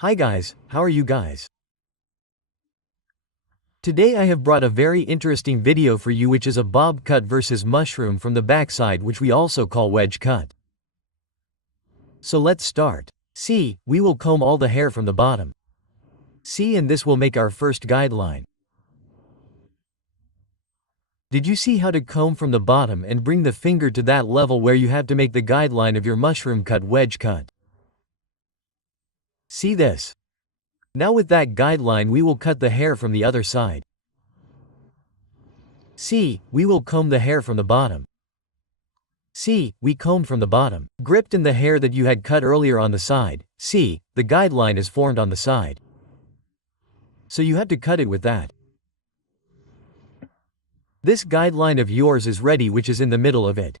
Hi guys, how are you guys? Today I have brought a very interesting video for you, which is a bob cut versus mushroom from the backside, which we also call wedge cut. So let's start. C. We will comb all the hair from the bottom. C, and this will make our first guideline. Did you see how to comb from the bottom and bring the finger to that level where you have to make the guideline of your mushroom cut wedge cut? See this? Now with that guideline we will cut the hair from the other side. C. We will comb the hair from the bottom. C. We combed from the bottom, gripped in the hair that you had cut earlier on the side. C. The guideline is formed on the side. So you have to cut it with that. This guideline of yours is ready, which is in the middle of it.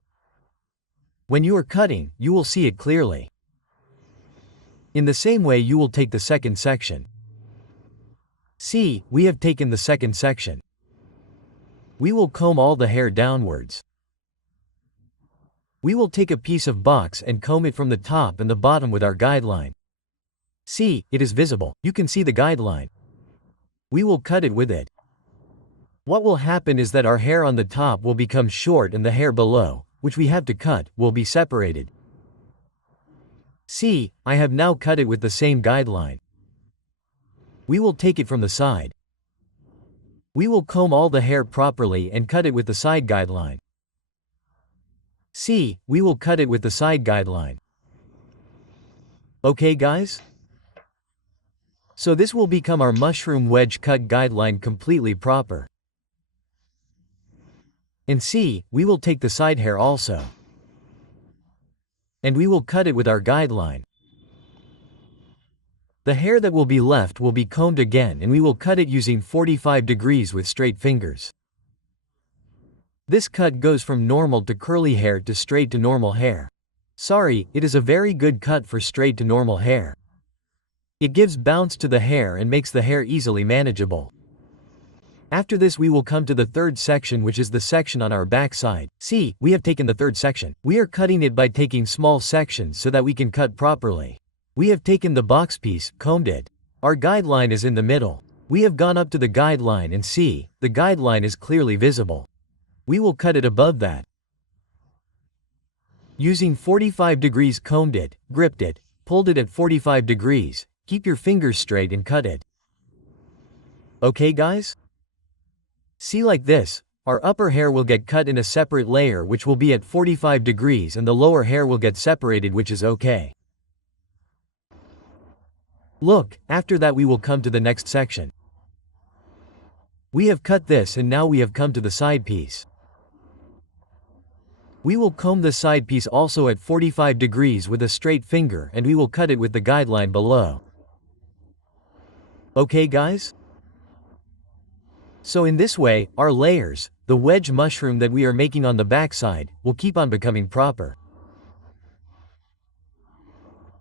When you are cutting, you will see it clearly. In the same way you will take the second section. C. We have taken the second section. We will comb all the hair downwards. We will take a piece of box and comb it from the top and the bottom with our guideline. See, it is visible, you can see the guideline. We will cut it with it. What will happen is that our hair on the top will become short and the hair below, which we have to cut, will be separated. See, I have now cut it with the same guideline. We will take it from the side. We will comb all the hair properly and cut it with the side guideline. See, we will cut it with the side guideline. Okay guys? So this will become our mushroom wedge cut guideline completely proper. And C, we will take the side hair also. And we will cut it with our guideline. The hair that will be left will be combed again, and we will cut it using 45 degrees with straight fingers. This cut goes from normal to curly hair to straight to normal hair. Sorry, it is a very good cut for straight to normal hair. It gives bounce to the hair and makes the hair easily manageable. After this we will come to the third section, which is the section on our back side. See, we have taken the third section. We are cutting it by taking small sections so that we can cut properly. We have taken the box piece, combed it. Our guideline is in the middle. We have gone up to the guideline and see, the guideline is clearly visible. We will cut it above that. Using 45 degrees combed it, gripped it, pulled it at 45 degrees, keep your fingers straight and cut it. Okay guys? See, like this, our upper hair will get cut in a separate layer which will be at 45 degrees and the lower hair will get separated, which is okay. Look, after that we will come to the next section. We have cut this and now we have come to the side piece. We will comb the side piece also at 45 degrees with a straight finger, and we will cut it with the guideline below. Okay guys? So in this way, our layers, the wedge mushroom that we are making on the backside, will keep on becoming proper.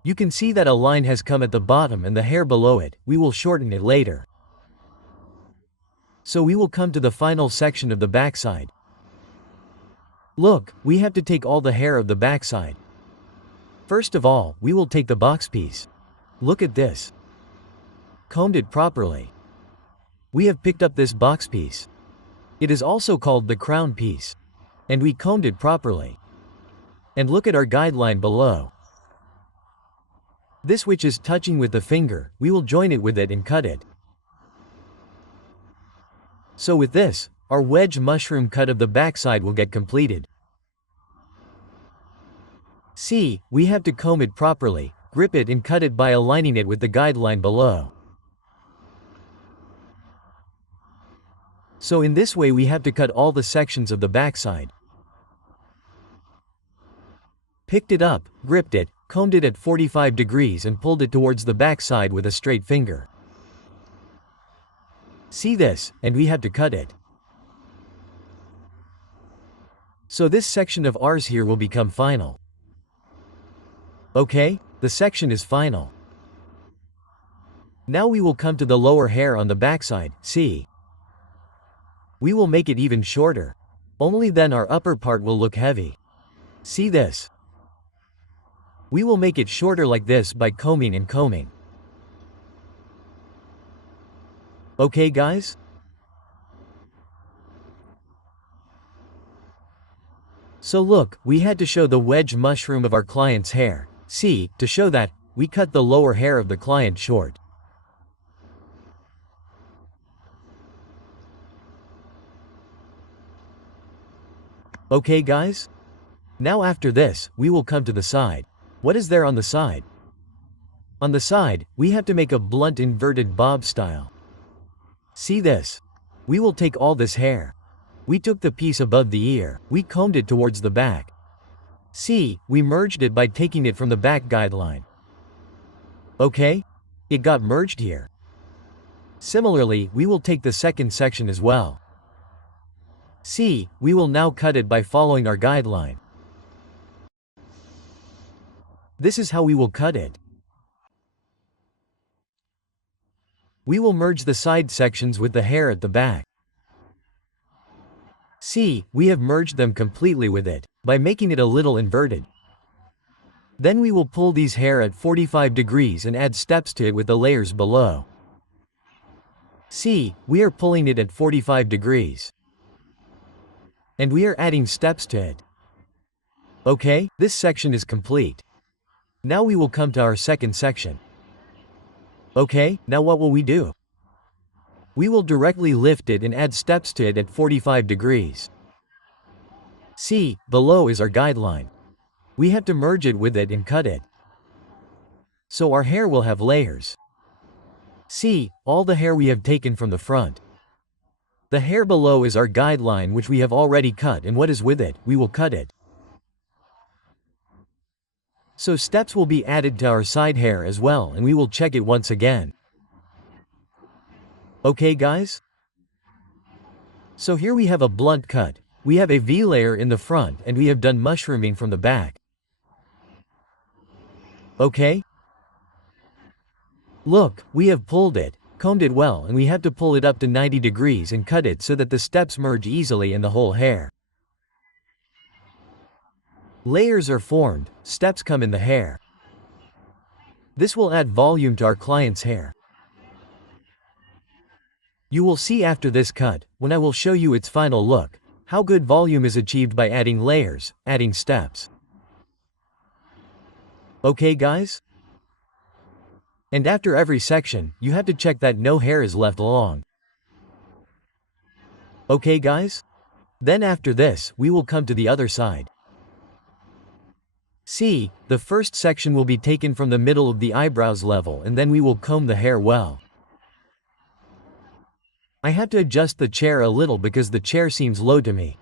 You can see that a line has come at the bottom and the hair below it. We will shorten it later. So we will come to the final section of the backside. Look, we have to take all the hair of the backside. First of all, we will take the box piece. Look at this. Combed it properly. We have picked up this box piece. It is also called the crown piece. And we combed it properly. And look at our guideline below. This which is touching with the finger, we will join it with it and cut it. So with this, our wedge mushroom cut of the backside will get completed. See, we have to comb it properly, grip it and cut it by aligning it with the guideline below. So in this way we have to cut all the sections of the backside. Picked it up, gripped it, combed it at 45 degrees and pulled it towards the backside with a straight finger. See this, and we have to cut it. So this section of ours here will become final. Okay, the section is final. Now we will come to the lower hair on the backside. See? We will make it even shorter. Only then our upper part will look heavy. See this? We will make it shorter like this by combing and combing. Okay guys? So look, we had to show the wedge mushroom of our client's hair. See, to show that, we cut the lower hair of the client short. Okay guys? Now after this, we will come to the side. What is there on the side? On the side, we have to make a blunt inverted bob style. See this? We will take all this hair. We took the piece above the ear, we combed it towards the back. See, we merged it by taking it from the back guideline. Okay? It got merged here. Similarly, we will take the second section as well. See, we will now cut it by following our guideline. This is how we will cut it. We will merge the side sections with the hair at the back. See, we have merged them completely with it, by making it a little inverted. Then we will pull these hair at 45 degrees and add steps to it with the layers below. See, we are pulling it at 45 degrees. And we are adding steps to it. Okay, this section is complete. Now we will come to our second section. Okay, now what will we do? We will directly lift it and add steps to it at 45 degrees. See, below is our guideline. We have to merge it with it and cut it. So our hair will have layers. See, all the hair we have taken from the front. The hair below is our guideline which we have already cut, and what is with it, we will cut it. So steps will be added to our side hair as well, and we will check it once again. Okay guys? So here we have a blunt cut, we have a V layer in the front, and we have done mushrooming from the back. Okay? Look, we have pulled it, combed it well, and we have to pull it up to 90 degrees and cut it so that the steps merge easily in the whole hair. Layers are formed, steps come in the hair. This will add volume to our client's hair. You will see after this cut, when I will show you its final look, how good volume is achieved by adding layers, adding steps. Okay guys? And after every section, you have to check that no hair is left long. Okay guys? Then after this, we will come to the other side. See, the first section will be taken from the middle of the eyebrows level, and then we will comb the hair well. I have to adjust the chair a little because the chair seems low to me.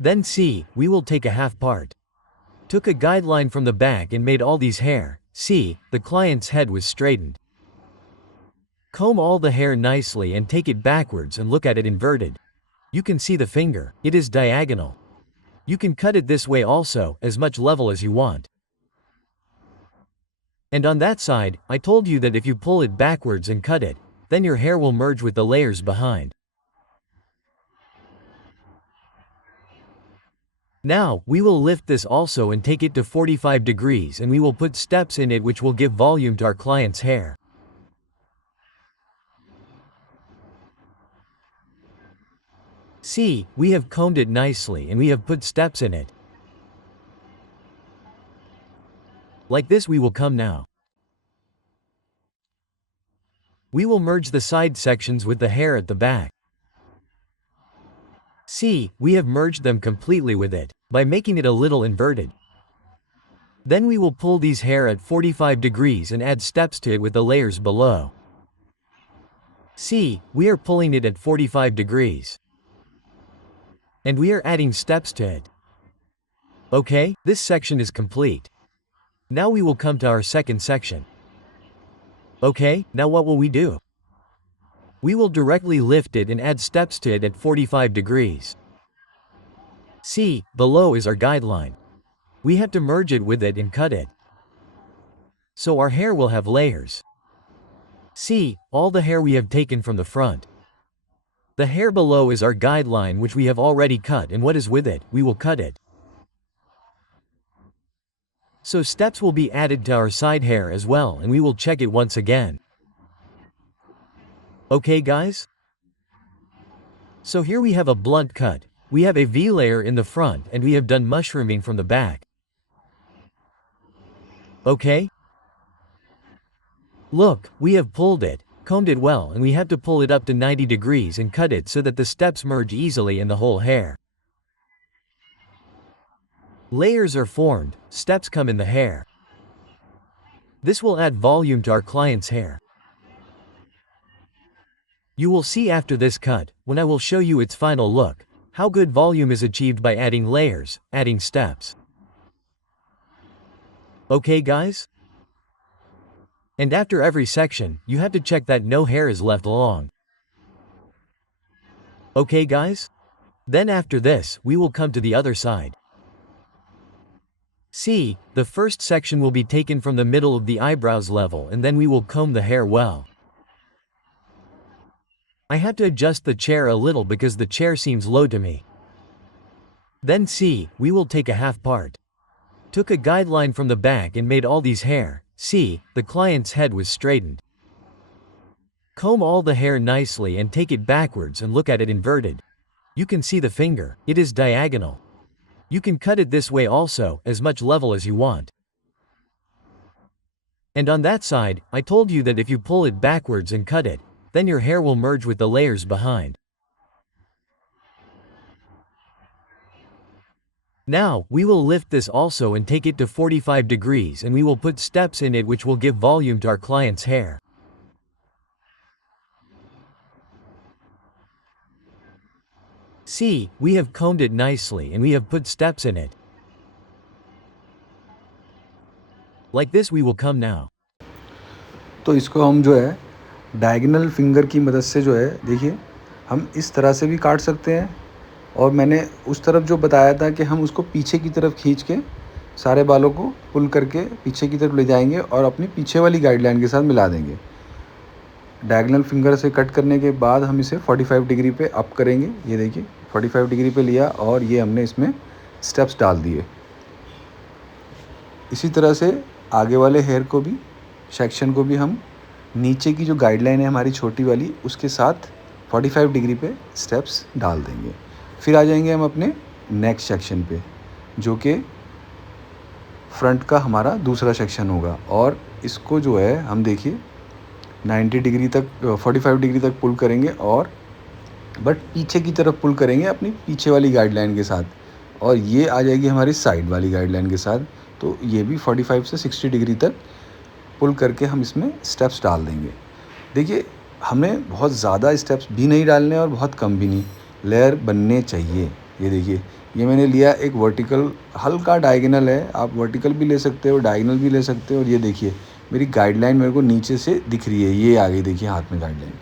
Then see, we will take a half part. Took a guideline from the back and made all these hair. See, the client's head was straightened. Comb all the hair nicely and take it backwards and look at it inverted. You can see the finger, it is diagonal. You can cut it this way also, as much level as you want. And on that side, I told you that if you pull it backwards and cut it, then your hair will merge with the layers behind. Now, we will lift this also and take it to 45 degrees, and we will put steps in it which will give volume to our client's hair. See, we have combed it nicely and we have put steps in it. Like this we will come now. We will merge the side sections with the hair at the back. See, we have merged them completely with it, by making it a little inverted. Then we will pull these hair at 45 degrees and add steps to it with the layers below. See, we are pulling it at 45 degrees. And we are adding steps to it. Okay, this section is complete. Now we will come to our second section. Okay, now what will we do? We will directly lift it and add steps to it at 45 degrees. See, below is our guideline. We have to merge it with it and cut it. So our hair will have layers. See, all the hair we have taken from the front. The hair below is our guideline which we have already cut, and what is with it, we will cut it. So steps will be added to our side hair as well, and we will check it once again. Okay guys? So here we have a blunt cut, we have a V layer in the front and we have done mushrooming from the back. Okay? Look, we have pulled it, combed it well, and we have to pull it up to 90 degrees and cut it so that the steps merge easily in the whole hair. Layers are formed, steps come in the hair. This will add volume to our client's hair. You will see after this cut, when I will show you its final look, how good volume is achieved by adding layers, adding steps. Okay guys? And after every section, you have to check that no hair is left long. Okay guys? Then after this, we will come to the other side. See, the first section will be taken from the middle of the eyebrows level and then we will comb the hair well. I have to adjust the chair a little because the chair seems low to me. Then see, we will take a half part. Took a guideline from the back and made all these hair. See, the client's head was straightened. Comb all the hair nicely and take it backwards and look at it inverted. You can see the finger, it is diagonal. You can cut it this way also, as much level as you want. And on that side, I told you that if you pull it backwards and cut it, then your hair will merge with the layers behind. Now, we will lift this also and take it to 45 degrees and we will put steps in it which will give volume to our client's hair. See, we have combed it nicely and we have put steps in it. Like this we will come now. तो इसको हम जो है diagonal finger की मदद से जो है देखिए हम इस तरह से भी काट सकते हैं, और मैंने उस तरफ जो बताया था कि हम उसको पीछे की तरफ खींच के सारे बालों को पुल करके पीछे की तरफ ले जाएंगे और अपनी पीछे वाली गाइडलाइन के साथ मिला देंगे। डायगोनल फिंगर से कट करने के बाद हम इसे 45 डिग्री पे अप करेंगे। ये देखिए 45 डिग्री पे लिया और ये हमने इसमें स्टेप्स डाल दिए। इसी तरह से आगे वाले हेयर को भी, सेक्शन को भी हम नीचे की जो गाइडलाइन है हमारी छोटी वाली, उसके साथ 45 डिग्री पे स्टेप्स डाल देंगे। फिर आ जाएंगे हम अपने नेक्स्ट सेक्शन पे, जो कि फ्रंट का हमारा दूसरा सेक्शन होगा, और इसको जो है हम देखिए 90 डिग्री तक 45 डिग्री तक पुल करेंगे, और बट पीछे की तरफ पुल करेंगे अपनी पीछे वाली गाइडलाइन के साथ, और ये आ जाएगी हमारी साइड वाली गाइडलाइन के साथ। तो ये भी 45 से 60 डिग्री तक पुल करके हम इसमें स्टेप्स डाल देंगे। देखिए हमें बहुत ज़्यादा स्टेप्स भी नहीं डालने और बहुत कम भी नहीं, लेयर बनने चाहिए। ये देखिए ये मैंने लिया एक वर्टिकल, हल्का डायगोनल है, आप वर्टिकल भी ले सकते हो, डायगोनल भी ले सकते हो। और ये देखिए मेरी गाइडलाइन मेरे को नीचे से दिख रही है, ये आ गई देखिए हाथ में गाइडलाइन।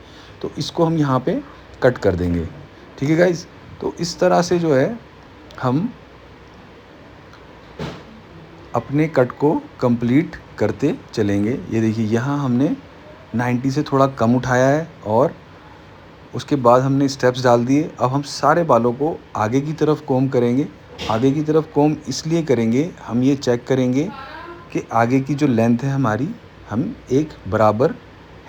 तो इसको हम यहाँ पे कट कर देंगे। ठीक है गाइज, तो इस तरह से जो है हम अपने कट को कंप्लीट करते चलेंगे। ये देखिए यहाँ हमने 90 से थोड़ा कम उठाया है और उसके बाद हमने स्टेप्स डाल दिए। अब हम सारे बालों को आगे की तरफ कोम करेंगे। आगे की तरफ कोम इसलिए करेंगे, हम ये चेक करेंगे कि आगे की जो लेंथ है हमारी, हम एक बराबर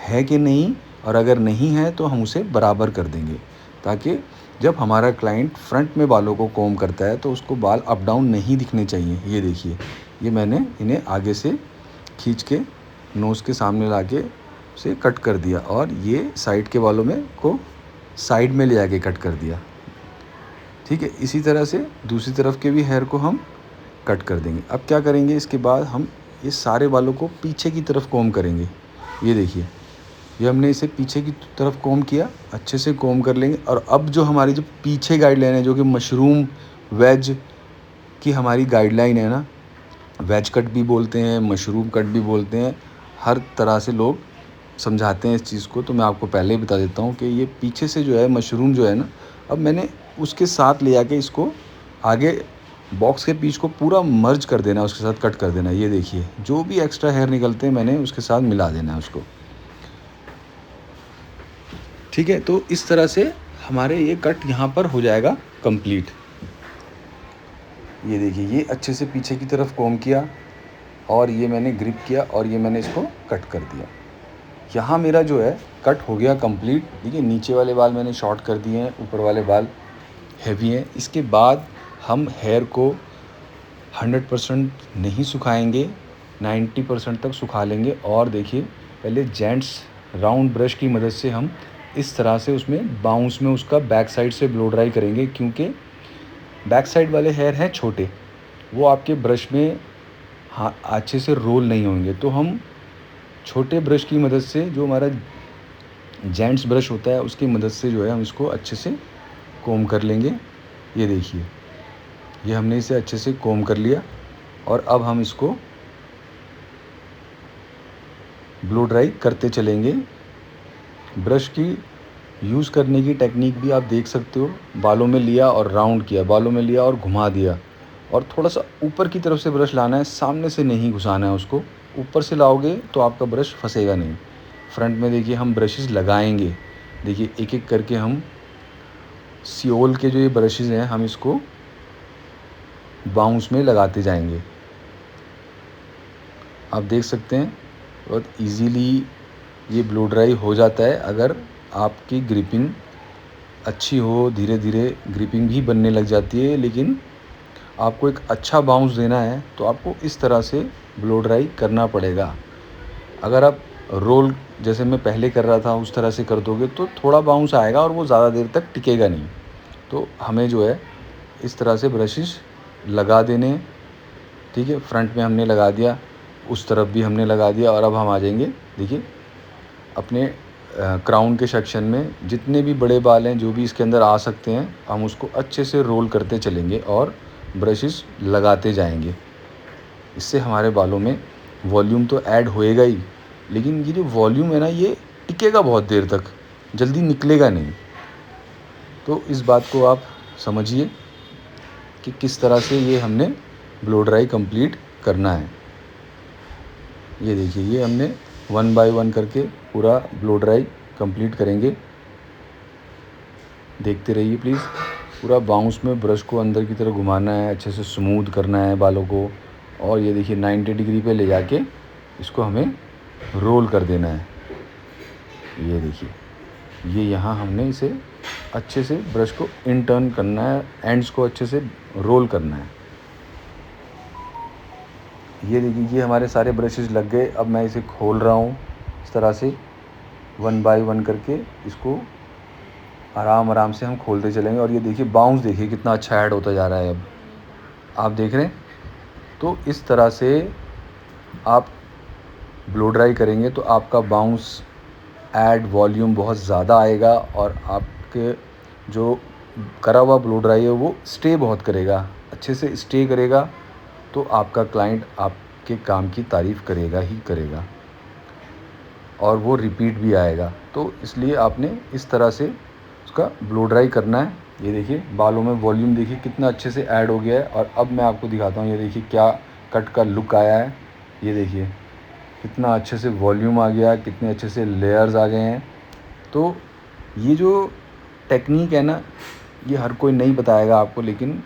है कि नहीं, और अगर नहीं है तो हम उसे बराबर कर देंगे, ताकि जब हमारा क्लाइंट फ्रंट में बालों को कोम करता है तो उसको बाल अप डाउन नहीं दिखने चाहिए। ये देखिए ये मैंने इन्हें आगे से खींच के नोज़ के सामने ला के से कट कर दिया, और ये साइड के बालों में को साइड में ले आके कट कर दिया। ठीक है, इसी तरह से दूसरी तरफ के भी हेयर को हम कट कर देंगे। अब क्या करेंगे, इसके बाद हम ये सारे बालों को पीछे की तरफ कोम करेंगे। ये देखिए ये हमने इसे पीछे की तरफ कोम किया, अच्छे से कोम कर लेंगे। और अब जो हमारी जो पीछे गाइडलाइन है, जो कि मशरूम वेज की हमारी गाइडलाइन है ना, वेज कट भी बोलते हैं, मशरूम कट भी बोलते हैं, हर तरह से लोग समझाते हैं इस चीज़ को। तो मैं आपको पहले ही बता देता हूँ कि ये पीछे से जो है मशरूम जो है ना, अब मैंने उसके साथ ले आके इसको आगे बॉक्स के पीस को पूरा मर्ज कर देना, उसके साथ कट कर देना। ये देखिए जो भी एक्स्ट्रा हेयर निकलते हैं मैंने उसके साथ मिला देना है उसको। ठीक है, तो इस तरह से हमारे ये कट यहाँ पर हो जाएगा कंप्लीट। ये देखिए ये अच्छे से पीछे की तरफ कोम किया, और ये मैंने ग्रिप किया, और ये मैंने इसको कट कर दिया। यहाँ मेरा जो है कट हो गया कंप्लीट। देखिए नीचे वाले बाल मैंने शॉर्ट कर दिए हैं, ऊपर वाले बाल हैवी हैं। इसके बाद हम हेयर को 100% नहीं सुखाएंगे, 90% तक सुखा लेंगे। और देखिए पहले जेंट्स राउंड ब्रश की मदद से हम इस तरह से उसमें बाउंस में उसका बैक साइड से ब्लो ड्राई करेंगे, क्योंकि बैक साइड वाले हेयर हैं छोटे, वो आपके ब्रश में हाँ अच्छे से रोल नहीं होंगे। तो हम छोटे ब्रश की मदद से, जो हमारा जेंट्स ब्रश होता है उसकी मदद से जो है हम इसको अच्छे से कोम कर लेंगे। ये देखिए ये हमने इसे अच्छे से कोम कर लिया और अब हम इसको ब्लो ड्राई करते चलेंगे। ब्रश की यूज़ करने की टेक्निक भी आप देख सकते हो। बालों में लिया और राउंड किया, बालों में लिया और घुमा दिया, और थोड़ा सा ऊपर की तरफ से ब्रश लाना है, सामने से नहीं घुसाना है उसको। ऊपर से लाओगे तो आपका ब्रश फंसेगा नहीं। फ्रंट में देखिए हम ब्रशेस लगाएंगे। देखिए एक एक करके हम सियोल के जो ये ब्रशेस हैं हम इसको बाउंस में लगाते जाएंगे। आप देख सकते हैं बहुत इजीली ये ब्लो ड्राई हो जाता है अगर आपकी ग्रिपिंग अच्छी हो। धीरे धीरे ग्रिपिंग भी बनने लग जाती है, लेकिन आपको एक अच्छा बाउंस देना है तो आपको इस तरह से ब्लो ड्राई करना पड़ेगा। अगर आप रोल जैसे मैं पहले कर रहा था उस तरह से कर दोगे तो थोड़ा बाउंस आएगा और वो ज़्यादा देर तक टिकेगा नहीं। तो हमें जो है इस तरह से ब्रशेस लगा देने। ठीक है, फ्रंट में हमने लगा दिया, उस तरफ भी हमने लगा दिया, और अब हम आ जाएंगे देखिए अपने क्राउन के सेक्शन में। जितने भी बड़े बाल हैं जो भी इसके अंदर आ सकते हैं, हम उसको अच्छे से रोल करते चलेंगे और ब्रशेस लगाते जाएंगे। इससे हमारे बालों में वॉल्यूम तो ऐड होएगा ही, लेकिन ये जो वॉल्यूम है ना ये टिकेगा बहुत देर तक, जल्दी निकलेगा नहीं। तो इस बात को आप समझिए कि किस तरह से ये हमने ब्लो ड्राई कंप्लीट करना है। ये देखिए ये हमने 1 बाय 1 करके पूरा ब्लो ड्राई कंप्लीट करेंगे। देखते रहिए प्लीज़। पूरा बाउंस में ब्रश को अंदर की तरफ घुमाना है, अच्छे से स्मूथ करना है बालों को। और ये देखिए 90 डिग्री पे ले जाके इसको हमें रोल कर देना है। ये देखिए ये यहाँ हमने इसे अच्छे से ब्रश को इन टर्न करना है, एंड्स को अच्छे से रोल करना है। ये देखिए ये हमारे सारे ब्रशेस लग गए। अब मैं इसे खोल रहा हूँ इस तरह से 1 बाय 1 करके इसको आराम आराम से हम खोलते चलेंगे। और ये देखिए बाउंस देखिए कितना अच्छा ऐड होता जा रहा है। अब आप देख रहे हैं। तो इस तरह से आप ब्लो ड्राई करेंगे तो आपका बाउंस ऐड वॉल्यूम बहुत ज़्यादा आएगा, और आपके जो करा हुआ ब्लो ड्राई है वो स्टे बहुत करेगा, अच्छे से स्टे करेगा। तो आपका क्लाइंट आपके काम की तारीफ़ करेगा ही करेगा, और वो रिपीट भी आएगा। तो इसलिए आपने इस तरह से उसका ब्लो ड्राई करना है। ये देखिए बालों में वॉल्यूम देखिए कितना अच्छे से ऐड हो गया है। और अब मैं आपको दिखाता हूँ, ये देखिए क्या कट का लुक आया है। ये देखिए कितना अच्छे से वॉल्यूम आ गया, कितने अच्छे से लेयर्स आ गए हैं। तो ये जो टेक्निक है ना ये हर कोई नहीं बताएगा आपको, लेकिन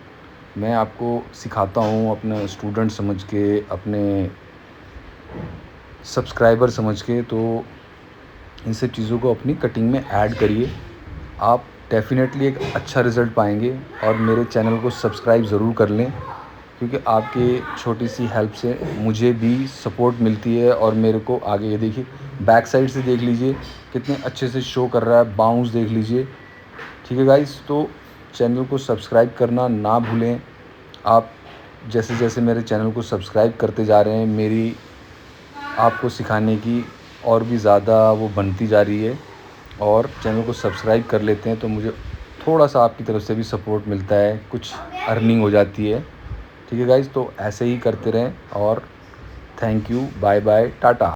मैं आपको सिखाता हूँ अपना स्टूडेंट समझ के, अपने सब्सक्राइबर समझ के। तो इन सब चीज़ों को अपनी कटिंग में ऐड करिए, आप डेफिनेटली एक अच्छा रिज़ल्ट पाएंगे। और मेरे चैनल को सब्सक्राइब ज़रूर कर लें, क्योंकि आपकी छोटी सी हेल्प से मुझे भी सपोर्ट मिलती है और मेरे को आगे। ये देखिए बैक साइड से देख लीजिए कितने अच्छे से शो कर रहा है, बाउंस देख लीजिए। ठीक है गाइस, तो चैनल को सब्सक्राइब करना ना भूलें। आप जैसे जैसे मेरे चैनल को सब्सक्राइब करते जा रहे हैं, मेरी आपको सिखाने की और भी ज़्यादा वो बनती जा रही है। और चैनल को सब्सक्राइब कर लेते हैं तो मुझे थोड़ा सा आपकी तरफ से भी सपोर्ट मिलता है, कुछ अर्निंग हो जाती है। ठीक है गाइस, तो ऐसे ही करते रहें। और thank you, bye bye, Tata.